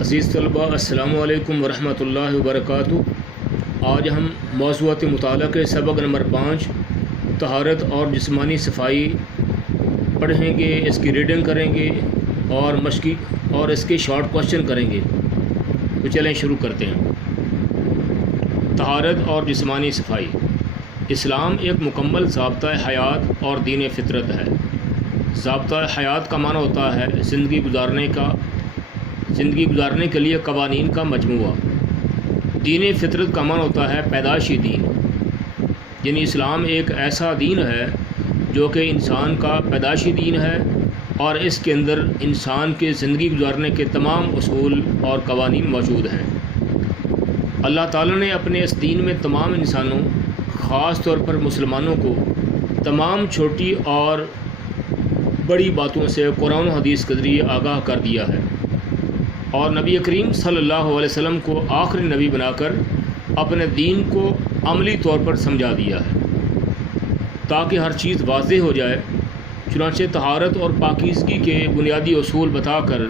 عزیز طلباء، السلام علیکم ورحمۃ اللہ وبرکاتہ۔ آج ہم موضوعات مطالعہ کے سبق نمبر 5 طہارت اور جسمانی صفائی پڑھیں گے، اس کی ریڈنگ کریں گے اور مشقی اور اس کے شارٹ کوشچن کریں گے۔ تو چلیں شروع کرتے ہیں۔ طہارت اور جسمانی صفائی۔ اسلام ایک مکمل ضابطۂ حیات اور دین فطرت ہے۔ ضابطۂ حیات کا معنی ہوتا ہے زندگی گزارنے کے لیے قوانین کا مجموعہ۔ دین فطرت کا معنی ہوتا ہے پیدائشی دین، یعنی اسلام ایک ایسا دین ہے جو کہ انسان کا پیدائشی دین ہے اور اس کے اندر انسان کے زندگی گزارنے کے تمام اصول اور قوانین موجود ہیں۔ اللہ تعالیٰ نے اپنے اس دین میں تمام انسانوں، خاص طور پر مسلمانوں کو، تمام چھوٹی اور بڑی باتوں سے قرآن و حدیث کے ذریعے آگاہ کر دیا ہے اور نبی کریم صلی اللہ علیہ وسلم کو آخری نبی بنا کر اپنے دین کو عملی طور پر سمجھا دیا ہے تاکہ ہر چیز واضح ہو جائے۔ چنانچہ طہارت اور پاکیزگی کے بنیادی اصول بتا کر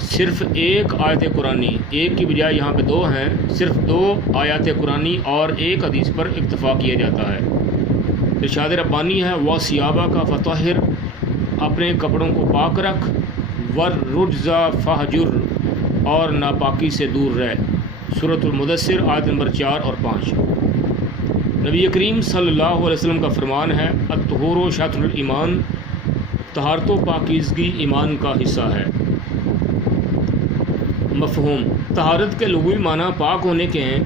صرف ایک آیت قرآنی، ایک کی بجائے یہاں پہ 2 ہیں، صرف 2 آیات قرآنی اور ایک حدیث پر اکتفا کیا جاتا ہے۔ ارشاد ربانی ہے وَثِيَابَكَ فَطَهِّرْ، اپنے کپڑوں کو پاک رکھ، وَالرُّجْزَ فَاهْجُرْ، اور ناپاکی سے دور رہ۔ سورۃ المدثر آیت نمبر 4 اور 5۔ نبی کریم صلی اللہ علیہ وسلم کا فرمان ہے الطہور شطر الایمان، طہارت و پاکیزگی ایمان کا حصہ ہے۔ مفہوم: طہارت کے لغوی معنی پاک ہونے کے ہیں۔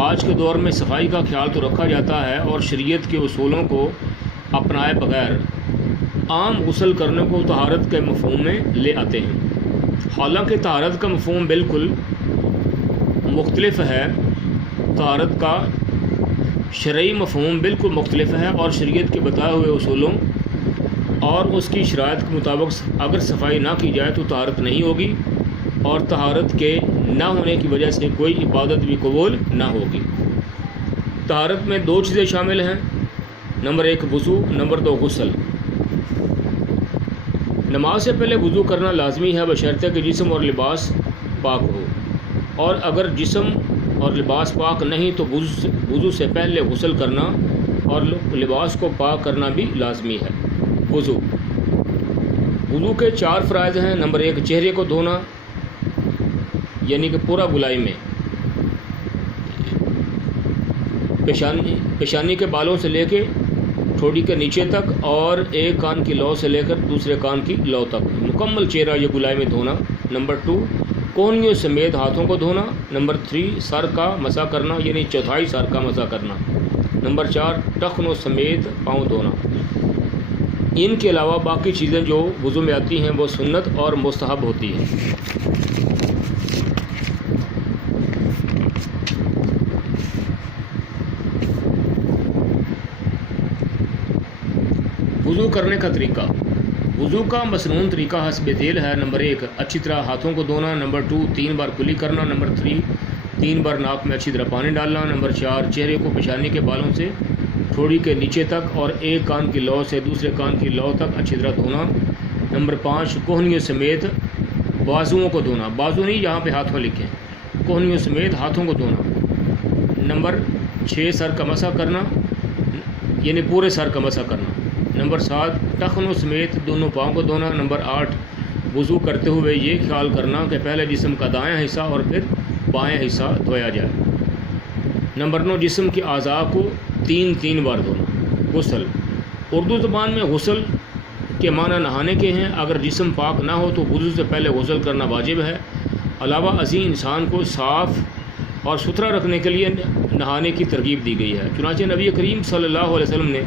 آج کے دور میں صفائی کا خیال تو رکھا جاتا ہے اور شریعت کے اصولوں کو اپنائے بغیر عام غسل کرنے کو طہارت کے مفہوم میں لے آتے ہیں، حالانکہ طہارت کا مفہوم بالکل مختلف ہے۔ طہارت کا شرعی مفہوم بالکل مختلف ہے اور شریعت کے بتائے ہوئے اصولوں اور اس کی شرائط کے مطابق اگر صفائی نہ کی جائے تو طہارت نہیں ہوگی اور طہارت کے نہ ہونے کی وجہ سے کوئی عبادت بھی قبول نہ ہوگی۔ طہارت میں 2 چیزیں شامل ہیں، نمبر 1 وضو، نمبر 2 غسل۔ نماز سے پہلے وضو کرنا لازمی ہے بشرطے کہ جسم اور لباس پاک ہو، اور اگر جسم اور لباس پاک نہیں تو وضو سے پہلے غسل کرنا اور لباس کو پاک کرنا بھی لازمی ہے۔ وضو کے 4 فرائض ہیں۔ نمبر 1 چہرے کو دھونا، یعنی کہ پورا گلائی میں، پیشانی کے بالوں سے لے کے ٹھوڑی کے نیچے تک اور ایک کان کی لو سے لے کر دوسرے کان کی لو تک مکمل چہرہ یہ گلائی میں دھونا۔ نمبر 2 کونیوں سمیت ہاتھوں کو دھونا۔ نمبر 3 سر کا مسح کرنا، یعنی چوتھائی سر کا مسح کرنا۔ نمبر 4 ٹخنوں سمیت پاؤں دھونا۔ ان کے علاوہ باقی چیزیں جو وضو میں آتی ہیں وہ سنت اور مستحب ہوتی ہیں۔ وضو کرنے کا طریقہ۔ وضو کا مسنون طریقہ حسب ذیل ہے۔ نمبر 1 اچھی طرح ہاتھوں کو دھونا۔ نمبر 2 3 بار کلی کرنا۔ نمبر 3 3 بار ناک میں اچھی طرح پانی ڈالنا۔ نمبر 4 چہرے کو پیشانی کے بالوں سے ٹھوڑی کے نیچے تک اور ایک کان کی لو سے دوسرے کان کی لو تک اچھی طرح دھونا۔ نمبر 5 کوہنیوں سمیت بازوؤں کو دھونا، بازو نہیں یہاں پہ ہاتھوں لکھیں، کوہنیوں سمیت ہاتھوں کو دھونا۔ نمبر 6 سر کا مسح کرنا، یعنی پورے سر کا مسح کرنا۔ نمبر 7 ٹخنوں سمیت دونوں پاؤں کو دھونا۔ نمبر 8 وضو کرتے ہوئے یہ خیال کرنا کہ پہلے جسم کا دایاں حصہ اور پھر بایاں حصہ دھویا جائے۔ نمبر 9 جسم کے اعضاء کو 3 بار دھونا۔ غسل اردو زبان میں غسل کے معنی نہانے کے ہیں۔ اگر جسم پاک نہ ہو تو وضو سے پہلے غسل کرنا واجب ہے۔ علاوہ ازیں انسان کو صاف اور ستھرا رکھنے کے لیے نہانے کی ترغیب دی گئی ہے۔ چنانچہ نبی کریم صلی اللہ علیہ وسلم نے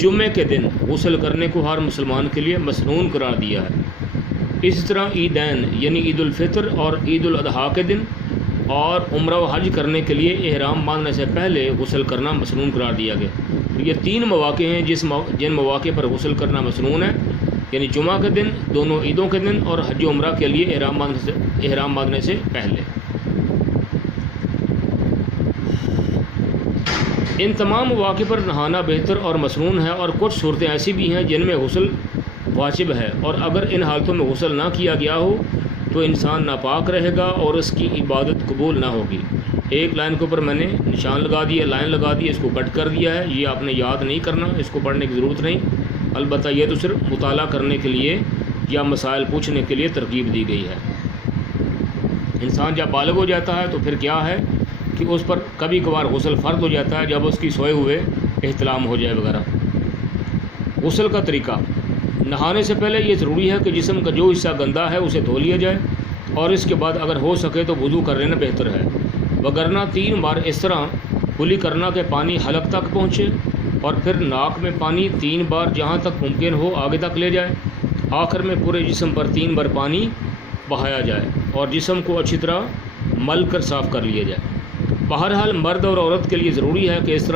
جمعے کے دن غسل کرنے کو ہر مسلمان کے لیے مسنون قرار دیا ہے۔ اسی طرح عیدین یعنی عید الفطر اور عید الاضحیٰ کے دن اور عمرہ و حج کرنے کے لیے احرام باندھنے سے پہلے غسل کرنا مسنون قرار دیا گیا۔ یہ 3 مواقع ہیں جن مواقع پر غسل کرنا مسنون ہے، یعنی جمعہ کے دن، دونوں عیدوں کے دن اور حج و عمرہ کے لیے احرام باندھنے سے پہلے۔ ان تمام مواقع پر نہانا بہتر اور مسنون ہے، اور کچھ صورتیں ایسی بھی ہیں جن میں غسل واجب ہے، اور اگر ان حالتوں میں غسل نہ کیا گیا ہو تو انسان ناپاک رہے گا اور اس کی عبادت قبول نہ ہوگی۔ ایک لائن کے اوپر میں نے نشان لگا دیا، لائن لگا دی، اس کو کٹ کر دیا ہے۔ یہ آپ نے یاد نہیں کرنا، اس کو پڑھنے کی ضرورت نہیں، البتہ یہ تو صرف مطالعہ کرنے کے لیے یا مسائل پوچھنے کے لیے ترغیب دی گئی ہے۔ انسان جب بالغ ہو جاتا ہے تو پھر کیا ہے کہ اس پر کبھی کبھار غسل فرض ہو جاتا ہے جب اس کی سوئے ہوئے احتلام ہو جائے وغیرہ۔ غسل کا طریقہ: نہانے سے پہلے یہ ضروری ہے کہ جسم کا جو حصہ گندا ہے اسے دھو لیا جائے، اور اس کے بعد اگر ہو سکے تو وضو کر لینا بہتر ہے، وگرنہ 3 بار اس طرح کلی کرنا کہ پانی حلق تک پہنچے، اور پھر ناک میں پانی 3 بار جہاں تک ممکن ہو آگے تک لے جائے، آخر میں پورے جسم پر 3 بار پانی بہایا جائے اور جسم کو اچھی طرح مل کر صاف کر لیا جائے۔ بہرحال مرد اور عورت کے لیے ضروری ہے کہ اس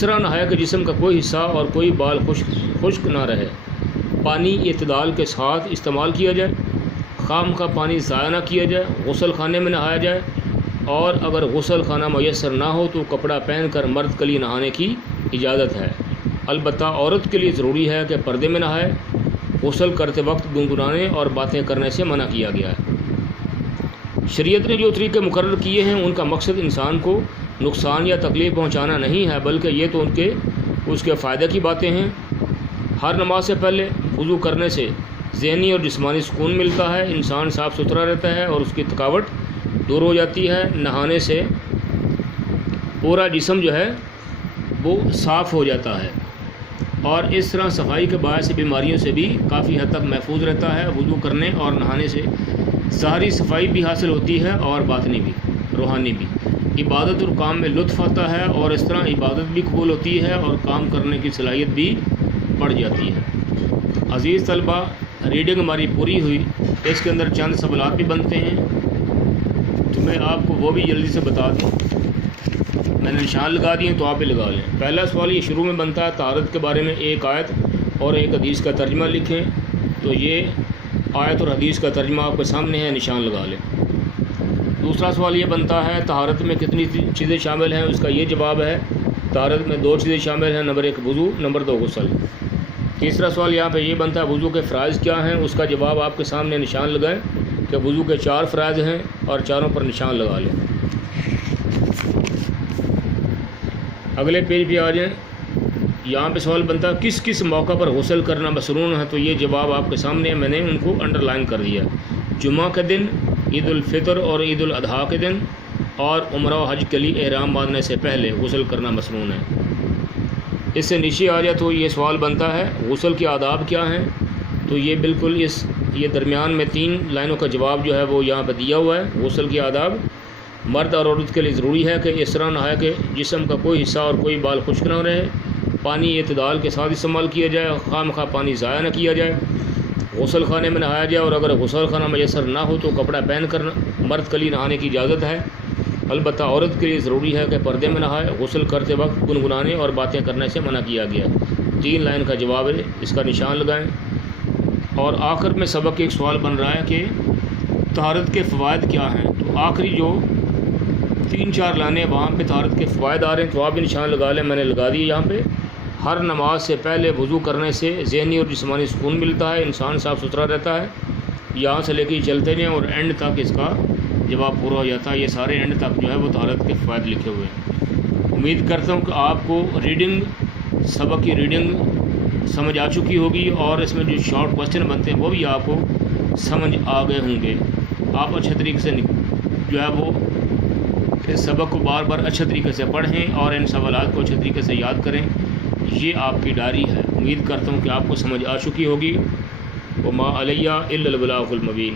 طرح نہائے کہ جسم کا کوئی حصہ اور کوئی بال خشک نہ رہے۔ پانی اعتدال کے ساتھ استعمال کیا جائے، خام کا پانی ضائع نہ کیا جائے۔ غسل خانے میں نہایا جائے، اور اگر غسل خانہ میسر نہ ہو تو کپڑا پہن کر مرد کے لیے نہانے کی اجازت ہے، البتہ عورت کے لیے ضروری ہے کہ پردے میں نہائے۔ غسل کرتے وقت گنگنانے اور باتیں کرنے سے منع کیا گیا ہے۔ شریعت نے جو طریقے مقرر کیے ہیں ان کا مقصد انسان کو نقصان یا تکلیف پہنچانا نہیں ہے، بلکہ یہ تو اس کے فائدے کی باتیں ہیں۔ ہر نماز سے پہلے وضو کرنے سے ذہنی اور جسمانی سکون ملتا ہے، انسان صاف ستھرا رہتا ہے اور اس کی تھکاوٹ دور ہو جاتی ہے۔ نہانے سے پورا جسم جو ہے وہ صاف ہو جاتا ہے، اور اس طرح صفائی کے باعث بیماریوں سے بھی کافی حد تک محفوظ رہتا ہے۔ وضو کرنے اور نہانے سے ظاہری صفائی بھی حاصل ہوتی ہے اور باطنی بھی، روحانی بھی۔ عبادت اور کام میں لطف آتا ہے، اور اس طرح عبادت بھی قبول ہوتی ہے اور کام کرنے کی صلاحیت بھی بڑھ جاتی ہے۔ عزیز طلبہ، ریڈنگ ہماری پوری ہوئی، اس کے اندر چند سوالات بھی بنتے ہیں، تو میں آپ کو وہ بھی جلدی سے بتا دوں۔ میں نے نشان لگا دیے تو آپ بھی لگا لیں۔ پہلا سوال یہ شروع میں بنتا ہے، طہارت کے بارے میں ایک آیت اور ایک حدیث کا ترجمہ لکھیں۔ تو یہ آیت اور حدیث کا ترجمہ آپ کے سامنے ہے، نشان لگا لیں۔ دوسرا سوال یہ بنتا ہے، طہارت میں کتنی چیزیں شامل ہیں؟ اس کا یہ جواب ہے، طہارت میں 2 چیزیں شامل ہیں، نمبر 1 وضو، نمبر 2 غسل۔ تیسرا سوال یہاں پہ یہ بنتا ہے، وضو کے فرائض کیا ہیں؟ اس کا جواب آپ کے سامنے نشان لگائیں کہ وضو کے 4 فرائض ہیں، اور چاروں پر نشان لگا لیں۔ اگلے پیج پہ آ جائیں۔ یہاں پہ سوال بنتا ہے، کس کس موقع پر غسل کرنا مسنون ہے؟ تو یہ جواب آپ کے سامنے ہے، میں نے ان کو انڈر لائن کر دیا۔ جمعہ کے دن، عید الفطر اور عید الاضحیٰ کے دن، اور عمرہ و حج کے لیے احرام باندھنے سے پہلے غسل کرنا مسنون ہے۔ اس سے نیچے آ جائے تو یہ سوال بنتا ہے، غسل کے آداب کیا ہیں؟ تو یہ بالکل یہ درمیان میں 3 لائنوں کا جواب جو ہے وہ یہاں پہ دیا ہوا ہے۔ غسل کے آداب: مرد اور عورت کے لیے ضروری ہے کہ اس طرح نہائے کہ جسم کا کوئی حصہ اور کوئی بال خشک نہ رہے، پانی اعتدال کے ساتھ استعمال کیا جائے، خام خواہ پانی ضائع نہ کیا جائے، غسل خانے میں نہایا جائے، اور اگر غسل خانہ میسر نہ ہو تو کپڑا پہن کر مرد کے لیے نہانے کی اجازت ہے، البتہ عورت کے لیے ضروری ہے کہ پردے میں نہائے۔ غسل کرتے وقت گنگنانے اور باتیں کرنے سے منع کیا گیا۔ 3 لائن کا جواب ہے، اس کا نشان لگائیں۔ اور آخر میں سبق کے ایک سوال بن رہا ہے کہ طہارت کے فوائد کیا ہیں؟ تو آخری جو 3-4 لائنیں وہاں پہ طہارت کے فوائد آ رہے ہیں، تو آپ بھی نشان لگا لیں، میں نے لگا دی یہاں پہ۔ ہر نماز سے پہلے وضو کرنے سے ذہنی اور جسمانی سکون ملتا ہے، انسان صاف ستھرا رہتا ہے۔ یہاں سے لے کے چلتے جائیں اور اینڈ تک اس کا جواب پورا ہو جاتا ہے۔ یہ سارے اینڈ تک جو ہے وہ طہارت کے فوائد لکھے ہوئے ہیں۔ امید کرتا ہوں کہ آپ کو سبق کی ریڈنگ سمجھ آ چکی ہوگی، اور اس میں جو شارٹ کوسچن بنتے ہیں وہ بھی آپ کو سمجھ آ گئے ہوں گے۔ آپ اچھے طریقے سے جو ہے وہ اس سبق کو بار بار اچھے طریقے سے پڑھیں اور ان سوالات کو اچھے طریقے سے یاد کریں۔ یہ آپ کی ڈائری ہے، امید کرتا ہوں کہ آپ کو سمجھ آ چکی ہوگی۔ وما علیہ الا البلاغ المبین۔